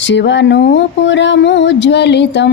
శివనూపురముజ్వలితం.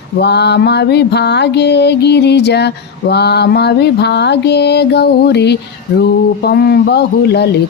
वामविभागे गिरिज वामविभागे गौरी रूपं बहुललितम्